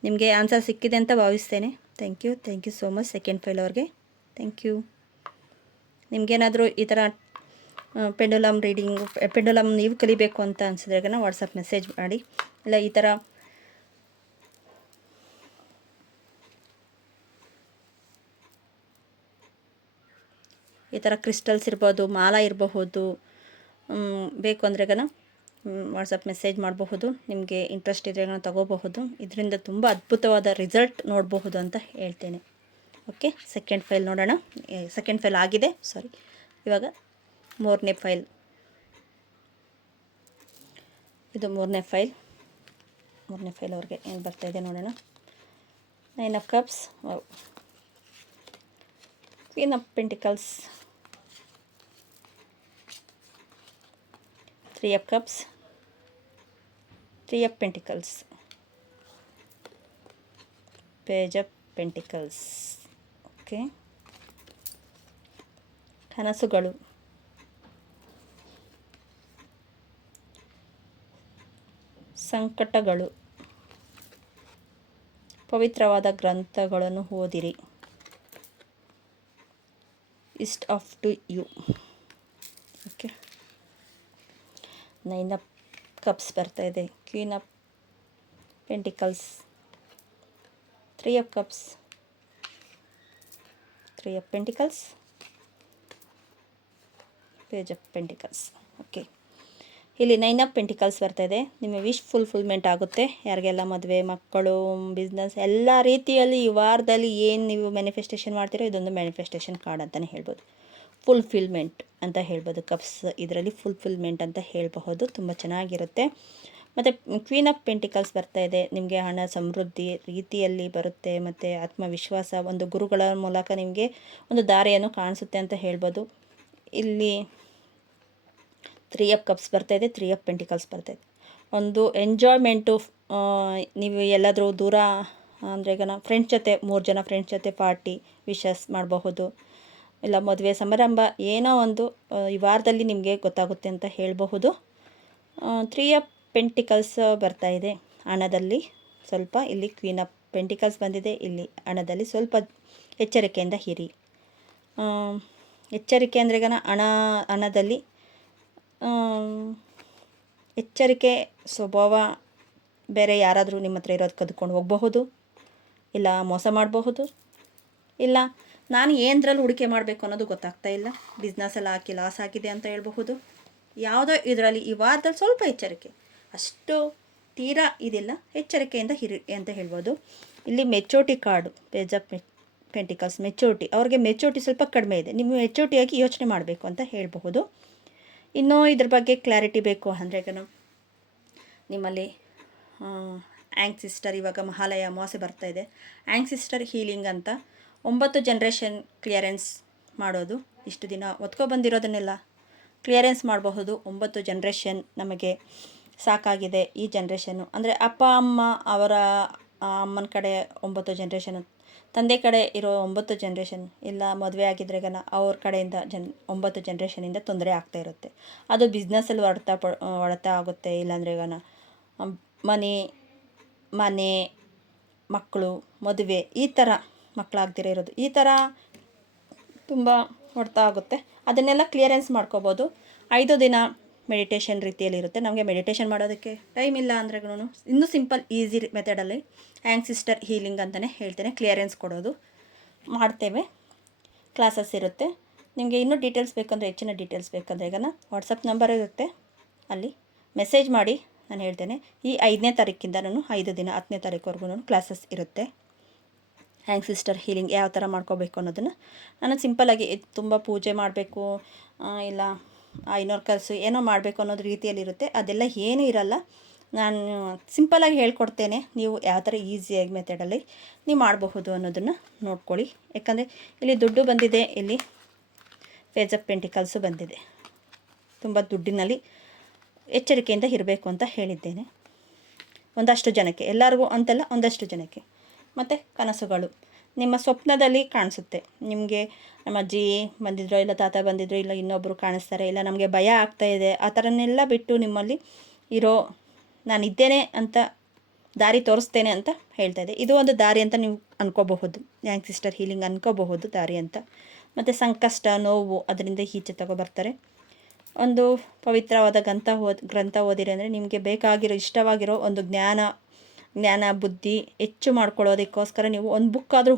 ನಿಮಗೆ ಆನ್ಸರ್ ಸಿಕ್ಕಿದೆ ಅಂತ ಭಾವಿಸ್ತೇನೆ. Thank you so much second file ಅವ್ರಿಗೆ, ಥ್ಯಾಂಕ್ ಯು. ನಿಮಗೇನಾದರೂ ಈ ಥರ ಪೆಂಡುಲಮ್ ರೀಡಿಂಗು, ಪೆಂಡುಲಮ್ ನೀವು ಕಲಿಬೇಕು ಅಂತ ಅನಿಸಿದ್ರಾಗ ವಾಟ್ಸಪ್ ಮೆಸೇಜ್ ಮಾಡಿ. ಇಲ್ಲ ಈ ಥರ ಕ್ರಿಸ್ಟಲ್ಸ್ ಇರ್ಬೋದು, ಮಾಲ ಇರಬಹುದು, ಬೇಕು ಅಂದ್ರೆಗನ ವಾಟ್ಸಪ್ ಮೆಸೇಜ್ ಮಾಡಬಹುದು. ನಿಮಗೆ ಇಂಟ್ರೆಸ್ಟ್ ಇದ್ರೆಗನ ತಗೋಬಹುದು. ಇದರಿಂದ ತುಂಬ ಅದ್ಭುತವಾದ ರಿಸಲ್ಟ್ ನೋಡಬಹುದು ಅಂತ ಹೇಳ್ತೇನೆ. ಓಕೆ, ಸೆಕೆಂಡ್ ಫೈಲ್ ನೋಡೋಣ. ಸೆಕೆಂಡ್ ಫೈಲ್ ಆಗಿದೆ, ಸಾರಿ. ಇವಾಗ 3ನೇ ಫೈಲ್. ಇದು 3ನೇ ಫೈಲ್. 3ನೇ ಫೈಲ್ ಅವ್ರಿಗೆ ಏನು ಬರ್ತಾಯಿದೆ ನೋಡೋಣ. 9 of cups, queen of pentacles, 3 of cups, 3 of pentacles, page of pentacles. Okay, ಕನಸುಗಳು, ಸಂಕಟಗಳು, ಪವಿತ್ರವಾದ ಗ್ರಂಥಗಳನ್ನು ಓದಿರಿ, east of to you. Okay, 9 of cups ಬರ್ತಾ ಇದೆ, queen of pentacles, 3 of cups, 3 of pentacles, page of pentacles. Okay, ಇಲ್ಲಿ 9 ಆಫ್ ಪೆಂಟಿಕಲ್ಸ್ ಬರ್ತಾ ಇದೆ. ನಿಮ್ಮ ವಿಶ್ ಫುಲ್ಫಿಲ್ಮೆಂಟ್ ಆಗುತ್ತೆ. ಯಾರಿಗೆಲ್ಲ ಮದುವೆ, ಮಕ್ಕಳು, ಬಿಸ್ನೆಸ್ ಎಲ್ಲ ರೀತಿಯಲ್ಲಿ ಈ ವಾರದಲ್ಲಿ ಏನು ನೀವು ಮ್ಯಾನಿಫೆಸ್ಟೇಷನ್ ಮಾಡ್ತೀರೋ ಇದೊಂದು ಮ್ಯಾನಿಫೆಸ್ಟೇಷನ್ ಕಾರ್ಡ್ ಅಂತಲೇ ಹೇಳ್ಬೋದು. ಫುಲ್ಫಿಲ್ಮೆಂಟ್ ಅಂತ ಹೇಳ್ಬೋದು. ಕಪ್ಸ್ ಇದರಲ್ಲಿ ಫುಲ್ಫಿಲ್ಮೆಂಟ್ ಅಂತ ಹೇಳಬಹುದು. ತುಂಬ ಚೆನ್ನಾಗಿರುತ್ತೆ. ಮತ್ತು ಕ್ವೀನ್ ಆಫ್ ಪೆಂಟಿಕಲ್ಸ್ ಬರ್ತಾ ಇದೆ. ನಿಮಗೆ ಹಣ ಸಮೃದ್ಧಿ ರೀತಿಯಲ್ಲಿ ಬರುತ್ತೆ. ಮತ್ತು ಆತ್ಮವಿಶ್ವಾಸ, ಒಂದು ಗುರುಗಳ ಮೂಲಕ ನಿಮಗೆ ಒಂದು ದಾರಿಯನ್ನು ಕಾಣಿಸುತ್ತೆ ಅಂತ ಹೇಳ್ಬೋದು. ಇಲ್ಲಿ 3 ಆಫ್ ಕಪ್ಸ್ ಬರ್ತಾಯಿದೆ, 3 ಆಫ್ ಪೆಂಟಿಕಲ್ಸ್ ಬರ್ತಾಯಿದೆ. ಒಂದು ಎಂಜಾಯ್ಮೆಂಟು, ನೀವು ಎಲ್ಲಾದರೂ ದೂರ ಅಂದರೆ ಈಗ ಫ್ರೆಂಡ್ಸ್ ಜೊತೆ 3 ಜನ ಫ್ರೆಂಡ್ಸ್ ಜೊತೆ ಪಾರ್ಟಿ ವಿಶಸ್ ಮಾಡಬಹುದು. ಇಲ್ಲ ಮದುವೆ ಸಮಾರಂಭ ಏನೋ ಒಂದು ಈ ವಾರದಲ್ಲಿ ನಿಮಗೆ ಗೊತ್ತಾಗುತ್ತೆ ಅಂತ ಹೇಳಬಹುದು. 3 ಆಫ್ ಪೆಂಟಿಕಲ್ಸ್ ಬರ್ತಾಯಿದೆ. ಹಣದಲ್ಲಿ ಸ್ವಲ್ಪ, ಇಲ್ಲಿ ಕ್ವೀನ್ ಆಫ್ ಪೆಂಟಿಕಲ್ಸ್ ಬಂದಿದೆ. ಇಲ್ಲಿ ಹಣದಲ್ಲಿ ಸ್ವಲ್ಪ ಎಚ್ಚರಿಕೆಯಿಂದ ಇರಿ. ಎಚ್ಚರಿಕೆ ಅಂದರೆ ಈಗ ಹಣದಲ್ಲಿ ಎಚ್ಚರಿಕೆ ಸ್ವಭಾವ. ಬೇರೆ ಯಾರಾದರೂ ನಿಮ್ಮ ಹತ್ರ ಇರೋದು ಕದ್ಕೊಂಡು ಹೋಗಬಹುದು, ಇಲ್ಲ ಮೋಸ ಮಾಡಬಹುದು, ಇಲ್ಲ ನಾನು ಏನರಲ್ಲಿ ಹೂಡಿಕೆ ಮಾಡಬೇಕು ಅನ್ನೋದು ಗೊತ್ತಾಗ್ತಾ ಇಲ್ಲ, ಬಿಸ್ನೆಸ್ಸಲ್ಲಿ ಹಾಕಿ ಲಾಸ್ ಆಗಿದೆ ಅಂತ ಹೇಳ್ಬಹುದು. ಯಾವುದೋ ಇದರಲ್ಲಿ ಈ ವಾರದಲ್ಲಿ ಸ್ವಲ್ಪ ಎಚ್ಚರಿಕೆ, ಅಷ್ಟು ತೀರಾ ಇದಿಲ್ಲ, ಎಚ್ಚರಿಕೆಯಿಂದ ಇರಿ ಅಂತ ಹೇಳ್ಬೋದು. ಇಲ್ಲಿ maturity card, page of pentacles, maturity. ಅವ್ರಿಗೆ ಮೆಚೂರಿಟಿ ಸ್ವಲ್ಪ ಕಡಿಮೆ ಇದೆ, ನೀವು ಮೆಚೂರಿಟಿಯಾಗಿ ಯೋಚನೆ ಮಾಡಬೇಕು ಅಂತ ಹೇಳಬಹುದು. ಇನ್ನೂ ಇದ್ರ ಬಗ್ಗೆ ಕ್ಲಾರಿಟಿ ಬೇಕು ಅಂದರೆ ನಿಮ್ಮಲ್ಲಿ ಆ್ಯಂಗ್ಸಿಸ್ಟರ್, ಇವಾಗ ಮಹಾಲಯ ಅಮಾವಾಸ್ಯೆ ಬರ್ತಾಯಿದೆ. ಆ್ಯಂಗ್ಸಿಸ್ಟರ್ ಹೀಲಿಂಗ್ ಅಂತ 9 ಜನ್ರೇಷನ್ ಕ್ಲಿಯರೆನ್ಸ್ ಮಾಡೋದು. ಇಷ್ಟು ದಿನ ಒತ್ಕೊಬಂದಿರೋದನ್ನೆಲ್ಲ ಕ್ಲಿಯರೆನ್ಸ್ ಮಾಡಬಹುದು. 9 ಜನ್ರೇಷನ್ ನಮಗೆ ಸಾಕಾಗಿದೆ. ಈ ಜನ್ರೇಷನ್ನು ಅಂದರೆ ಅಪ್ಪ ಅಮ್ಮ, ಅವರ ಅಮ್ಮನ ಕಡೆ 9 ಜನ್ರೇಷನ್, ತಂದೆ ಕಡೆ ಇರೋ 9 ಜನ್ರೇಷನ್, ಇಲ್ಲ ಮದುವೆ ಆಗಿದ್ರೆಗನ ಅವ್ರ ಕಡೆಯಿಂದ 9 ಜನ್ರೇಷನಿಂದ ತೊಂದರೆ ಆಗ್ತಾ ಇರುತ್ತೆ. ಅದು ಬಿಸ್ನೆಸ್ಸಲ್ಲಿ ಹೊಡೆತ ಆಗುತ್ತೆ. ಇಲ್ಲಾಂದ್ರೆ ಈಗನ ಮನೆ, ಮಕ್ಕಳು, ಮದುವೆ, ಈ ಥರ ಮಕ್ಕಳಾಗದಿರೋ ಇರೋದು, ಈ ಥರ ತುಂಬ ಹೊಡ್ತಾ ಆಗುತ್ತೆ. ಅದನ್ನೆಲ್ಲ ಕ್ಲಿಯರೆನ್ಸ್ ಮಾಡ್ಕೋಬೋದು. 5 ದಿನ ಮೆಡಿಟೇಷನ್ ರೀತಿಯಲ್ಲಿರುತ್ತೆ. ನಮಗೆ ಮೆಡಿಟೇಷನ್ ಮಾಡೋದಕ್ಕೆ ಟೈಮ್ ಇಲ್ಲ ಅಂದ್ರೂ ಇನ್ನೂ ಸಿಂಪಲ್ ಈಸಿ ಮೆಥಡಲ್ಲಿ ಆ್ಯಂಗ್ಸಿಸ್ಟರ್ ಹೀಲಿಂಗ್ ಅಂತಲೇ ಹೇಳ್ತೇನೆ, ಕ್ಲಿಯರೆನ್ಸ್ ಕೊಡೋದು ಮಾಡ್ತೇವೆ. ಕ್ಲಾಸಸ್ ಇರುತ್ತೆ. ನಿಮಗೆ ಇನ್ನೂ ಡೀಟೇಲ್ಸ್ ಬೇಕಂದರೆ, ಹೆಚ್ಚಿನ ಡೀಟೇಲ್ಸ್ ಬೇಕಂದರೆ ಈಗ ವಾಟ್ಸಪ್ ನಂಬರ್ ಇರುತ್ತೆ, ಅಲ್ಲಿ ಮೆಸೇಜ್ ಮಾಡಿ ನಾನು ಹೇಳ್ತೇನೆ. ಈ 5ನೇ ತಾರೀಕಿಂದ 5 ದಿನ 10ನೇ ತಾರೀಕುವರೆಗೂ ಕ್ಲಾಸಸ್ ಇರುತ್ತೆ. ಆ್ಯಂಗ್ಸಿಸ್ಟರ್ ಹೀಲಿಂಗ್ ಯಾವ ಥರ ಮಾಡ್ಕೋಬೇಕು ಅನ್ನೋದನ್ನು ನಾನು ಸಿಂಪಲ್ಲಾಗಿ, ತುಂಬ ಪೂಜೆ ಮಾಡಬೇಕು ಇಲ್ಲ ಐನೂರು ಕಲಸು ಏನೋ ಮಾಡಬೇಕು ಅನ್ನೋದು ರೀತಿಯಲ್ಲಿರುತ್ತೆ. ಅದೆಲ್ಲ ಏನೂ ಇರಲ್ಲ. ನಾನು ಸಿಂಪಲ್ಲಾಗಿ ಹೇಳ್ಕೊಡ್ತೇನೆ. ನೀವು ಯಾವ ಥರ ಈಸಿಯಾಗಿ ಮೆಥಡಲ್ಲಿ ನೀವು ಮಾಡಬಹುದು ಅನ್ನೋದನ್ನು ನೋಡ್ಕೊಳ್ಳಿ. ಯಾಕಂದರೆ ಇಲ್ಲಿ ದುಡ್ಡು ಬಂದಿದೆ, ಇಲ್ಲಿ ಪೇಜ್ ಆಫ್ ಪೆಂಟಿಕಲ್ಸು ಬಂದಿದೆ. ತುಂಬ ದುಡ್ಡಿನಲ್ಲಿ ಎಚ್ಚರಿಕೆಯಿಂದ ಇರಬೇಕು ಅಂತ ಹೇಳಿದ್ದೇನೆ. ಒಂದಷ್ಟು ಜನಕ್ಕೆ, ಎಲ್ಲರಿಗೂ ಅಂತಲ್ಲ, ಒಂದಷ್ಟು ಜನಕ್ಕೆ. ಮತ್ತು ಕನಸುಗಳು ನಿಮ್ಮ ಸ್ವಪ್ನದಲ್ಲಿ ಕಾಣಿಸುತ್ತೆ. ನಿಮಗೆ ನಮ್ಮ ಅಜ್ಜಿ ಬಂದಿದ್ರೋ, ಇಲ್ಲ ತಾತ ಬಂದಿದ್ರು, ಇಲ್ಲ ಇನ್ನೊಬ್ಬರು ಕಾಣಿಸ್ತಾರೆ, ಇಲ್ಲ ನಮಗೆ ಭಯ ಆಗ್ತಾಯಿದೆ, ಆ ಥರನ್ನೆಲ್ಲ ಬಿಟ್ಟು ನಿಮ್ಮಲ್ಲಿ ಇರೋ ನಾನಿದ್ದೇನೆ ಅಂತ ದಾರಿ ತೋರಿಸ್ತೇನೆ ಅಂತ ಹೇಳ್ತಾ ಇದೆ. ಇದು ಒಂದು ದಾರಿ ಅಂತ ನೀವು ಅನ್ಕೋಬಹುದು, ಆ್ಯಂಗ್ಸಿಸ್ಟರ್ ಹೀಲಿಂಗ್ ಅನ್ಕೋಬಹುದು ದಾರಿ ಅಂತ. ಮತ್ತು ಸಂಕಷ್ಟ, ನೋವು ಅದರಿಂದ ಈಚೆ ತಗೊಬರ್ತಾರೆ. ಒಂದು ಪವಿತ್ರವಾದ ಗ್ರಂಥ ಓದಿರಿ ಅಂದರೆ ನಿಮಗೆ ಬೇಕಾಗಿರೋ, ಇಷ್ಟವಾಗಿರೋ ಒಂದು ಜ್ಞಾನ ಬುದ್ಧಿ ಹೆಚ್ಚು ಮಾಡ್ಕೊಳ್ಳೋದಕ್ಕೋಸ್ಕರ ನೀವು ಒಂದು ಬುಕ್ ಆದರೂ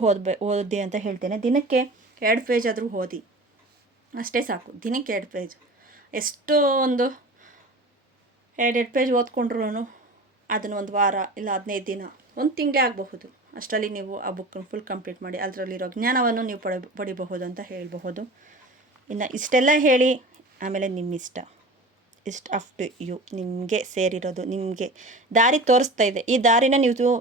ಓದಿ ಅಂತ ಹೇಳ್ತೇನೆ. ದಿನಕ್ಕೆ 2 ಪೇಜ್ ಆದರೂ ಓದಿ, ಅಷ್ಟೇ ಸಾಕು. ದಿನಕ್ಕೆ 2 ಪೇಜ್, ಎಷ್ಟೋ ಒಂದು 2 ಪೇಜ್ ಓದ್ಕೊಂಡ್ರೂ ಅದನ್ನು ಒಂದು ವಾರ ಇಲ್ಲ 15 ದಿನ, 1 ತಿಂಗಳೇ ಆಗಬಹುದು. ಅಷ್ಟರಲ್ಲಿ ನೀವು ಆ ಬುಕ್ಕನ್ನು ಫುಲ್ ಕಂಪ್ಲೀಟ್ ಮಾಡಿ ಅದರಲ್ಲಿರೋ ಜ್ಞಾನವನ್ನು ನೀವು ಪಡಿಬಹುದು ಅಂತ ಹೇಳಬಹುದು. ಇನ್ನು ಇಷ್ಟೆಲ್ಲ ಹೇಳಿ ಆಮೇಲೆ ನಿಮ್ಮ ಇಷ್ಟ, ಇಷ್ಟ ಅಪ್ ಟು ಯು. ನಿಮಗೆ ಸೇರಿರೋದು, ನಿಮಗೆ ದಾರಿ ತೋರಿಸ್ತಾ ಇದೆ. ಈ ದಾರಿನ ನೀವು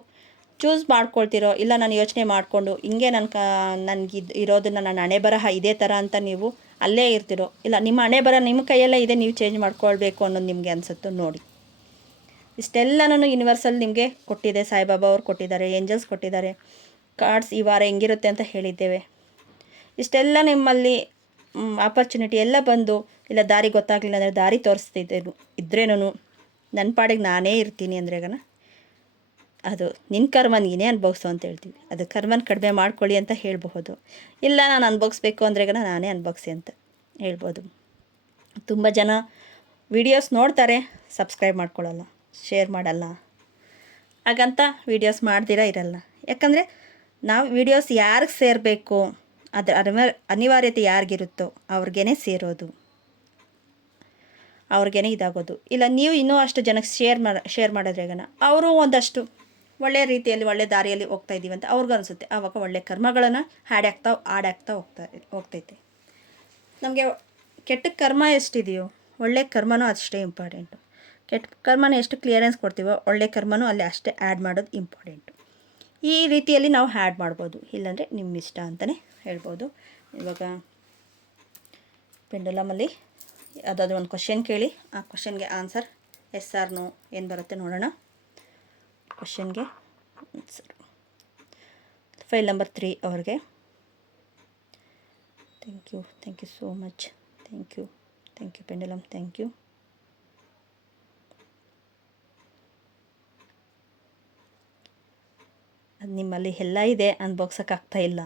ಚೂಸ್ ಮಾಡ್ಕೊಳ್ತಿರೋ, ಇಲ್ಲ ನಾನು ಯೋಚನೆ ಮಾಡಿಕೊಂಡು ಹಿಂಗೆ ನನಗೆ ಇರೋದನ್ನು ನನ್ನ ಹಣೆ ಬರಹ ಇದೇ ಥರ ಅಂತ ನೀವು ಅಲ್ಲೇ ಇರ್ತಿರೋ, ಇಲ್ಲ ನಿಮ್ಮ ಹಣೆ ಬರಹ ನಿಮ್ಮ ಕೈಯಲ್ಲೇ ಇದೆ, ನೀವು ಚೇಂಜ್ ಮಾಡ್ಕೊಳ್ಬೇಕು ಅನ್ನೋದು ನಿಮಗೆ ಅನಿಸುತ್ತೋ ನೋಡಿ. ಇಷ್ಟೆಲ್ಲನೂ ಯೂನಿವರ್ಸಲ್ ನಿಮಗೆ ಕೊಟ್ಟಿದೆ. ಸಾಯಿಬಾಬಾ ಅವ್ರು ಕೊಟ್ಟಿದ್ದಾರೆ, ಏಂಜಲ್ಸ್ ಕೊಟ್ಟಿದ್ದಾರೆ, ಕಾರ್ಡ್ಸ್ ಈ ವಾರ ಹೆಂಗಿರುತ್ತೆ ಅಂತ ಹೇಳಿದ್ದೇವೆ. ಇಷ್ಟೆಲ್ಲ ನಿಮ್ಮಲ್ಲಿ ಆಪರ್ಚುನಿಟಿ ಎಲ್ಲ ಬಂದು, ಇಲ್ಲ ದಾರಿ ಗೊತ್ತಾಗಲಿಲ್ಲ ಅಂದರೆ ದಾರಿ ತೋರಿಸ್ತಿದ್ದೆ ಇದ್ರೇನು ನನ್ನ ಪಾಡಿಗೆ ನಾನೇ ಇರ್ತೀನಿ ಅಂದರೆ ಅದು ನಿನ್ನ ಕರ್ಮ ನೀನೇ ಅನುಭವಿಸು ಅಂತ ಹೇಳ್ತೀವಿ. ಅದು ಕರ್ಮನ ಕಡಿಮೆ ಮಾಡ್ಕೊಳ್ಳಿ ಅಂತ ಹೇಳಬಹುದು. ಇಲ್ಲ ನಾನು ಅನುಭವಿಸ್ಬೇಕು ಅಂದರೆ ನಾನೇ ಅನುಭವಿಸಿ ಅಂತ ಹೇಳ್ಬೋದು. ತುಂಬ ಜನ ವಿಡಿಯೋಸ್ ನೋಡ್ತಾರೆ, ಸಬ್ಸ್ಕ್ರೈಬ್ ಮಾಡ್ಕೊಳ್ಳಲ್ಲ, ಶೇರ್ ಮಾಡಲ್ಲ, ಹಾಗಂತ ವೀಡಿಯೋಸ್ ಮಾಡ್ದಿರ ಇರಲ್ಲ. ಯಾಕಂದರೆ ನಾವು ವೀಡಿಯೋಸ್ ಯಾರಿಗೆ ಸೇರಬೇಕು, ಅದರ ಅನಿವಾರ್ಯತೆ ಯಾರಿಗಿರುತ್ತೋ ಅವ್ರಿಗೇ ಸೇರೋದು, ಅವ್ರಿಗೇ ಇದಾಗೋದು. ಇಲ್ಲ ನೀವು ಇನ್ನೂ ಅಷ್ಟು ಜನಕ್ಕೆ ಶೇರ್ ಮಾಡಿದ್ರೆ ಅವರು ಒಂದಷ್ಟು ಒಳ್ಳೆಯ ರೀತಿಯಲ್ಲಿ ಒಳ್ಳೆ ದಾರಿಯಲ್ಲಿ ಹೋಗ್ತಾ ಇದ್ದೀವಿ ಅಂತ ಅವ್ರಿಗೂ ಅನಿಸುತ್ತೆ. ಆವಾಗ ಒಳ್ಳೆ ಕರ್ಮಗಳನ್ನು ಆಡಾಗ್ತಾ ಹೋಗ್ತೈತೆ. ನಮಗೆ ಕೆಟ್ಟ ಕರ್ಮ ಎಷ್ಟಿದೆಯೋ ಒಳ್ಳೆ ಕರ್ಮನೂ ಅಷ್ಟೇ ಇಂಪಾರ್ಟೆಂಟು. ಕೆಟ್ಟ ಕರ್ಮನ ಎಷ್ಟು ಕ್ಲಿಯರೆನ್ಸ್ ಕೊಡ್ತೀವೋ ಒಳ್ಳೆ ಕರ್ಮನೂ ಅಲ್ಲಿ ಅಷ್ಟೇ ಆ್ಯಡ್ ಮಾಡೋದು ಇಂಪಾರ್ಟೆಂಟು. ಈ ರೀತಿಯಲ್ಲಿ ನಾವು ಆ್ಯಡ್ ಮಾಡ್ಬೋದು, ಇಲ್ಲಾಂದರೆ ನಿಮ್ಮ ಇಷ್ಟ ಅಂತಲೇ ಹೇಳ್ಬೋದು. ಇವಾಗ ಪೆಂಡುಲಮಲ್ಲಿ ಯಾವುದಾದ್ರೂ ಒಂದು ಕ್ವಶನ್ ಕೇಳಿ, ಆ ಕ್ವಶನ್ಗೆ ಆನ್ಸರ್ ಎಸ್ ಆರ್ ನೋ ಏನು ಬರುತ್ತೆ ನೋಡೋಣ. ಕ್ವಶನ್ಗೆ ಆನ್ಸರ್ ಫೈಲ್ ನಂಬರ್ 3 ಅವ್ರಿಗೆ. Thank you so much. Thank you pendulum, thank you. ಅದು ನಿಮ್ಮಲ್ಲಿ ಎಲ್ಲ ಇದೆ, ಅನ್ಭೋಗ್ಸೋಕ್ಕಾಗ್ತಾ ಇಲ್ಲ.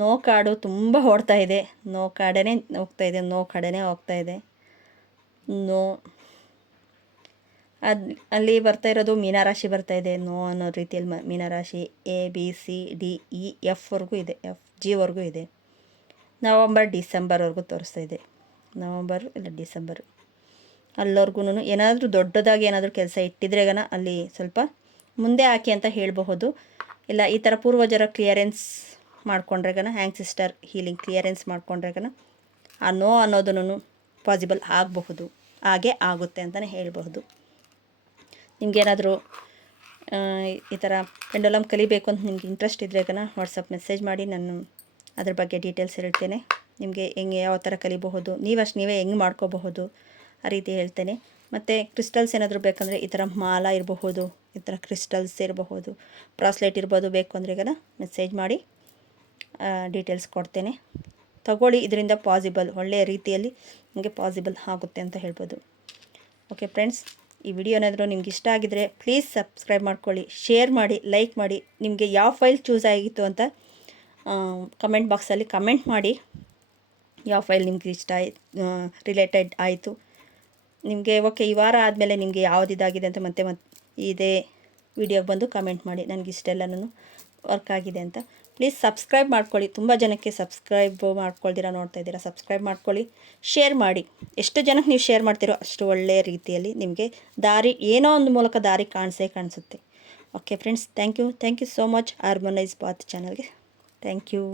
ನೋ ಕಾಡು ತುಂಬ ಓಡ್ತಾ ಇದೆ, ನೋ ಕಡೆನೇ ಹೋಗ್ತಾ ಇದೆ. ನೋ ಅಲ್ಲಿ ಬರ್ತಾ ಇರೋದು ಮೀನರಾಶಿ ಬರ್ತಾ ಇದೆ. ನೋ ಅನ್ನೋ ರೀತಿಯಲ್ಲಿ ಮೀನರಾಶಿ ABCDEFವರೆಗೂ ಇದೆ, FGವರೆಗೂ ಇದೆ. ನವಂಬರ್ ಡಿಸೆಂಬರ್ವರೆಗೂ ತೋರಿಸ್ತಾ ಇದೆ. ನವಂಬರ್ ಇಲ್ಲ ಡಿಸೆಂಬರ್ ಅಲ್ಲಿವರೆಗೂ ಏನಾದರೂ ದೊಡ್ಡದಾಗಿ ಏನಾದರೂ ಕೆಲಸ ಇಟ್ಟಿದ್ರೆ ಅಲ್ಲಿ ಸ್ವಲ್ಪ ಮುಂದೆ ಹಾಕಿ ಅಂತ ಹೇಳಬಹುದು. ಇಲ್ಲ ಈ ಥರ ಪೂರ್ವಜರ ಕ್ಲಿಯರೆನ್ಸ್ ಮಾಡ್ಕೊಂಡ್ರೆ ಆ್ಯಂಗ್ಸಿಸ್ಟರ್ ಹೀಲಿಂಗ್ ಕ್ಲಿಯರೆನ್ಸ್ ಮಾಡ್ಕೊಂಡ್ರೆ ಆ ನೋ ಅನ್ನೋದನ್ನು ಪಾಸಿಬಲ್ ಆಗಬಹುದು, ಹಾಗೆ ಆಗುತ್ತೆ ಅಂತಲೇ ಹೇಳಬಹುದು. ನಿಮಗೇನಾದರೂ ಈ ಥರ ಪೆಂಡುಲಮ್ ಕಲಿಬೇಕು ಅಂತ ನಿಮ್ಗೆ ಇಂಟ್ರೆಸ್ಟ್ ಇದ್ದರೆ ವಾಟ್ಸಪ್ ಮೆಸೇಜ್ ಮಾಡಿ, ನಾನು ಅದ್ರ ಬಗ್ಗೆ ಡೀಟೇಲ್ಸ್ ಹೇಳ್ತೇನೆ. ನಿಮಗೆ ಹೆಂಗೆ ಯಾವ ಥರ ಕಲಿಬಹುದು, ನೀವೇ ಹೆಂಗೆ ಮಾಡ್ಕೋಬಹುದು ಆ ರೀತಿ ಹೇಳ್ತೇನೆ. ಮತ್ತು ಕ್ರಿಸ್ಟಲ್ಸ್ ಏನಾದರೂ ಬೇಕಂದರೆ ಈ ಥರ ಮಾಲ ಇರಬಹುದು, ಈ ಥರ ಕ್ರಿಸ್ಟಲ್ಸ್ ಇರಬಹುದು, ಬ್ರಾಸ್ಲೆಟ್ ಇರ್ಬೋದು. ಬೇಕು ಅಂದರೆ ಮೆಸೇಜ್ ಮಾಡಿ ಡೀಟೇಲ್ಸ್ ಕೊಡ್ತೇನೆ. ತಗೊಳ್ಳಿ, ಇದರಿಂದ ಪಾಸಿಬಲ್ ಒಳ್ಳೆಯ ರೀತಿಯಲ್ಲಿ ನಿಮಗೆ ಪಾಸಿಬಲ್ ಆಗುತ್ತೆ ಅಂತ ಹೇಳ್ಬೋದು. ಓಕೆ ಫ್ರೆಂಡ್ಸ್, ಈ ವಿಡಿಯೋ ಏನಾದರೂ ನಿಮ್ಗೆ ಇಷ್ಟ ಆಗಿದರೆ ಪ್ಲೀಸ್ ಸಬ್ಸ್ಕ್ರೈಬ್ ಮಾಡ್ಕೊಳ್ಳಿ, ಶೇರ್ ಮಾಡಿ, ಲೈಕ್ ಮಾಡಿ. ನಿಮಗೆ ಯಾವ ಫೈಲ್ ಚೂಸ್ ಆಗಿತ್ತು ಅಂತ ಕಮೆಂಟ್ ಬಾಕ್ಸಲ್ಲಿ ಕಮೆಂಟ್ ಮಾಡಿ ಯಾವ ಫೈಲ್ ನಿಮ್ಗೆ ಇಷ್ಟ ರಿಲೇಟೆಡ್ ಆಯಿತು ನಿಮಗೆ. ಓಕೆ, ಈ ವಾರ ಆದಮೇಲೆ ನಿಮಗೆ ಯಾವ್ದು ಇದಾಗಿದೆ ಅಂತ ಮತ್ತೆ ಇದೇ ವಿಡಿಯೋಗೆ ಬಂದು ಕಮೆಂಟ್ ಮಾಡಿ ನನಗೆ ಇಷ್ಟೆಲ್ಲನೂ ವರ್ಕ್ ಆಗಿದೆ ಅಂತ. ಪ್ಲೀಸ್ ಸಬ್ಸ್ಕ್ರೈಬ್ ಮಾಡ್ಕೊಳ್ಳಿ. ತುಂಬ ಜನಕ್ಕೆ ಸಬ್ಸ್ಕ್ರೈಬ್ ಮಾಡ್ಕೊಳ್ದಿರ ನೋಡ್ತಾ ಇದ್ದೀರಾ. ಸಬ್ಸ್ಕ್ರೈಬ್ ಮಾಡ್ಕೊಳ್ಳಿ, ಶೇರ್ ಮಾಡಿ. ಎಷ್ಟು ಜನಕ್ಕೆ ನೀವು ಶೇರ್ ಮಾಡ್ತೀರೋ ಅಷ್ಟು ಒಳ್ಳೆಯ ರೀತಿಯಲ್ಲಿ ನಿಮಗೆ ದಾರಿ, ಏನೋ ಒಂದು ಮೂಲಕ ದಾರಿ ಕಾಣಿಸುತ್ತೆ. Okay friends, thank you so much. Harmonise bath ಚಾನಲ್ಗೆ ಥ್ಯಾಂಕ್ ಯು.